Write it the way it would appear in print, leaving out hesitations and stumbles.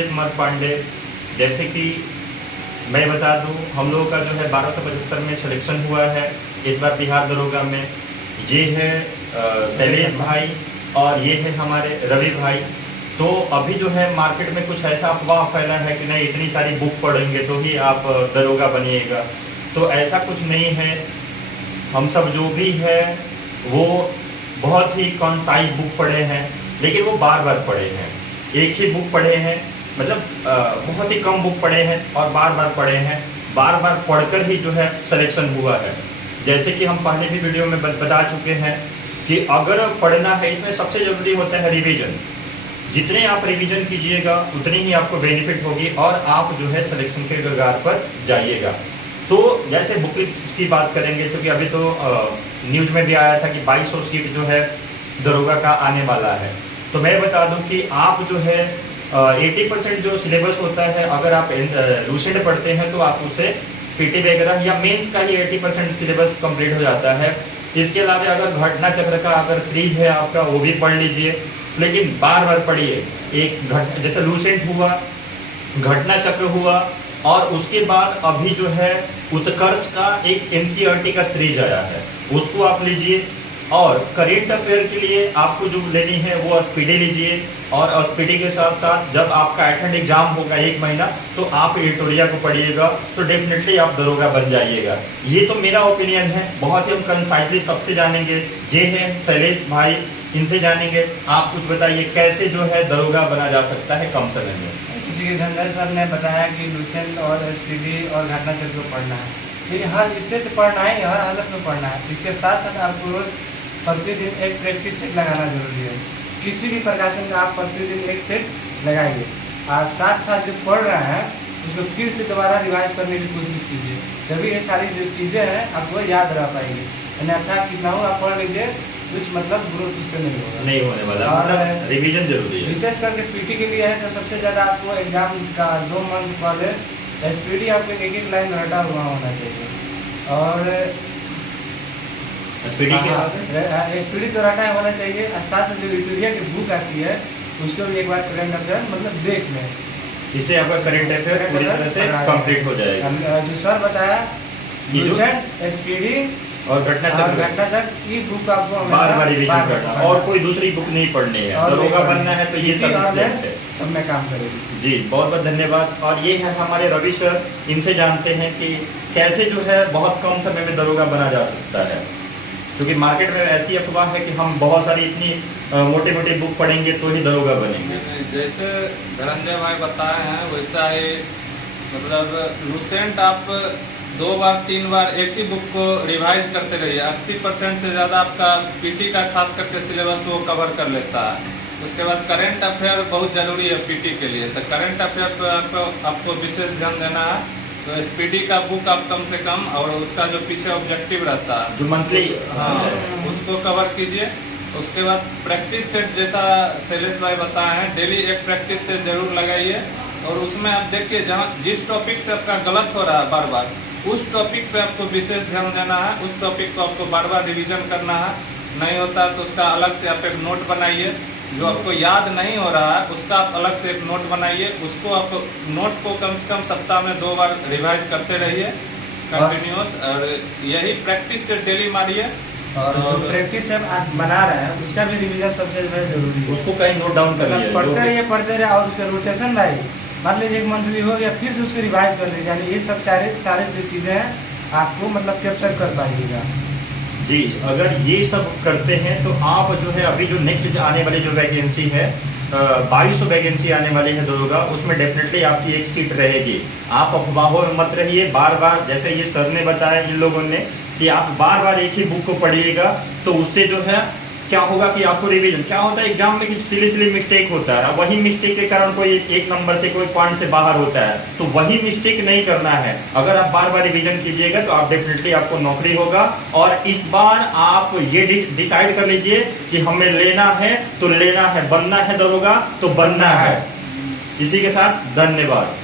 संजय कुमार पांडे। जैसे कि मैं बता दूं, हम लोगों का जो है 1275 में सिलेक्शन हुआ है इस बार बिहार दरोगा में। ये है शैलेश भाई और ये है हमारे रवि भाई। तो अभी जो है मार्केट में कुछ ऐसा अफवाह फैला है कि नहीं इतनी सारी बुक पढ़ेंगे तो ही आप दरोगा बनिएगा, तो ऐसा कुछ नहीं है। हम सब जो भी है वो बहुत ही कंसाइज बुक पढ़े हैं, लेकिन वो बार बार पढ़े हैं। एक ही बुक पढ़े हैं, मतलब बहुत ही कम बुक पढ़े हैं और बार बार पढ़े हैं। बार बार पढ़कर ही जो है सिलेक्शन हुआ है। जैसे कि हम पहले भी वीडियो में बता चुके हैं कि अगर पढ़ना है, इसमें सबसे जरूरी होता है रिवीजन। जितने आप रिवीजन कीजिएगा उतनी ही आपको बेनिफिट होगी और आप जो है सिलेक्शन के कगार पर जाइएगा। तो जैसे बुक की बात करेंगे, क्योंकि अभी तो न्यूज में भी आया था कि 2200 सीट जो है दरोगा का आने वाला है। तो मैं बता दूं कि आप जो है 80% जो सिलेबस होता है, अगर आप लूसेंट पढ़ते हैं तो आप उसे पीटी वगैरह या मेंस का ही 80% सिलेबस कंप्लीट हो जाता है। इसके अलावा अगर घटना चक्र का अगर सीरीज है आपका, वो भी पढ़ लीजिए, लेकिन बार बार पढ़िए। एक जैसे लूसेंट हुआ, घटना चक्र हुआ, और उसके बाद अभी जो है उत्कर्ष का एक एनसीईआरटी का सीरीज आया है, उसको आप लीजिए। और करेंट अफेयर के लिए आपको जो लेनी है वो स्पीडी लीजिए, और स्पीडी के साथ साथ जब आपका एटेंड एग्जाम होगा 1 महीना, तो आप एडिटोरिया को पढ़िएगा, तो डेफिनेटली आप दरोगा बन जाइएगा। ये तो मेरा ओपिनियन है, बहुत ही हम कंसाइजली सबसे जानेंगे। ये है शैलेश भाई, इनसे जानेंगे। आप कुछ बताइए कैसे जो है दरोगा बना जा सकता है कम समय में। किसी के धनराज सर ने बताया कि लूसेंट और एसपीडी और घटना चक्र को पढ़ना है, लेकिन हर इससे तो पढ़ना है, हर हालत में पढ़ना है। इसके साथ साथ आपको रोज प्रतिदिन एक प्रैक्टिस सेट लगाना जरूरी है। किसी भी प्रकाशन का आप प्रतिदिन एक सेट लगाइए, और साथ साथ जो पढ़ रहे हैं उसको फिर से दोबारा रिवाइज करने की कोशिश कीजिए, तभी ये सारी जो चीज़ें हैं आपको याद रह पाएंगी। अन्यथा कितना हो आप पढ़ लीजिए, कुछ मतलब ग्रोथ उससे नहीं होगा, नहीं होने वाला। और रिवीजन जरूरी है, विशेष करके पीटी के लिए है। तो सबसे ज़्यादा आपको एग्जाम का 2 मंथ पहले एसपीडी आपको एक एक लाइन रटा हुआ होना चाहिए। और एसपीडी तो रटा होना चाहिए, और साथ में जो एडिटोरिया की बुक आती है उसको भी एक बार करंट अफेयर मतलब देख लें। इससे आपका करंट अफेयर पूरी तरह से कंप्लीट हो जाएगा। जो सर बताया लूसेंट, एसपीडी और घटना चक्र की बुक आपको बार बार रिवीजन करना, और कोई दूसरी बुक नहीं पढ़नी है। दरोगा बनना है तो ये सब में काम करेगी। जी बहुत बहुत धन्यवाद। और ये है हमारे रवि सर, इनसे जानते हैं कि कैसे जो है बहुत कम समय में दरोगा बना जा सकता है, क्योंकि मार्केट में ऐसी अफवाह है कि हम बहुत सारी इतनी मोटी मोटी बुक पढ़ेंगे तो ही दरोगा बनेंगे। जैसे धनंजय भाई बताए हैं वैसा ही, मतलब लूसेंट आप 2 बार 3 बार एक ही बुक को रिवाइज करते रहिए। 80% से ज़्यादा आपका पीटी का खास करके सिलेबस वो कवर कर लेता है। उसके बाद करंट अफेयर बहुत ज़रूरी है पीटी के लिए, तो करंट अफेयर पर आपको विशेष ध्यान देना है। तो एसपीडी का बुक आप कम से कम, और उसका जो पीछे ऑब्जेक्टिव रहता है जो मंथली, हाँ, उसको कवर कीजिए। उसके बाद प्रैक्टिस सेट जैसा शैलेश भाई बताए हैं, डेली एक प्रैक्टिस सेट जरूर लगाइए, और उसमें आप देखिए जहाँ जिस टॉपिक से आपका गलत हो रहा है बार बार, उस टॉपिक पे आपको विशेष ध्यान देना है। उस टॉपिक को आपको बार बार रिवीजन करना है। नहीं होता तो उसका अलग से आप एक नोट बनाइए। जो आपको याद नहीं हो रहा है उसका आप अलग से एक नोट बनाइए। उसको आप नोट को कम से कम सप्ताह में 2 बार रिवाइज करते रहिए कंटिन्यूस, और यही प्रैक्टिस से डेली मारिए। और जो प्रैक्टिस आप बना रहे हैं उसका भी रिवीजन सबसे जरूरी है। उसको कहीं नोट डाउन कर लीजिए, पढ़ते रहिए, और उसका रोटेशन भाई मान लीजिए 1 मंथली हो गया, फिर से उसको रिवाइज कर लीजिए। यानी ये सब सारे जो चीज़ें हैं आपको मतलब कैप्चर कर पाइएगा। जी अगर ये सब करते हैं तो आप जो है अभी जो नेक्स्ट आने वाली जो वैकेंसी है 2200 वैकेंसी आने वाली है दरोगा, उसमें डेफिनेटली आपकी एक सीट रहेगी। आप अफवाहों में मत रहिए। बार बार जैसे ये सर ने बताया इन लोगों ने कि आप बार बार एक ही बुक को पढ़िएगा, तो उससे जो है क्या होगा कि आपको रिवीजन क्या होता है एग्जाम में कि सिली मिस्टेक होता है, वही मिस्टेक के कारण कोई 1 नंबर से कोई पॉइंट से बाहर होता है, तो वही मिस्टेक नहीं करना है। अगर आप बार बार रिवीजन कीजिएगा तो आप डेफिनेटली आपको नौकरी होगा। और इस बार आप ये डिसाइड कर लीजिए कि हमें लेना है तो लेना है, बनना है दरोगा तो बनना है। इसी के साथ धन्यवाद।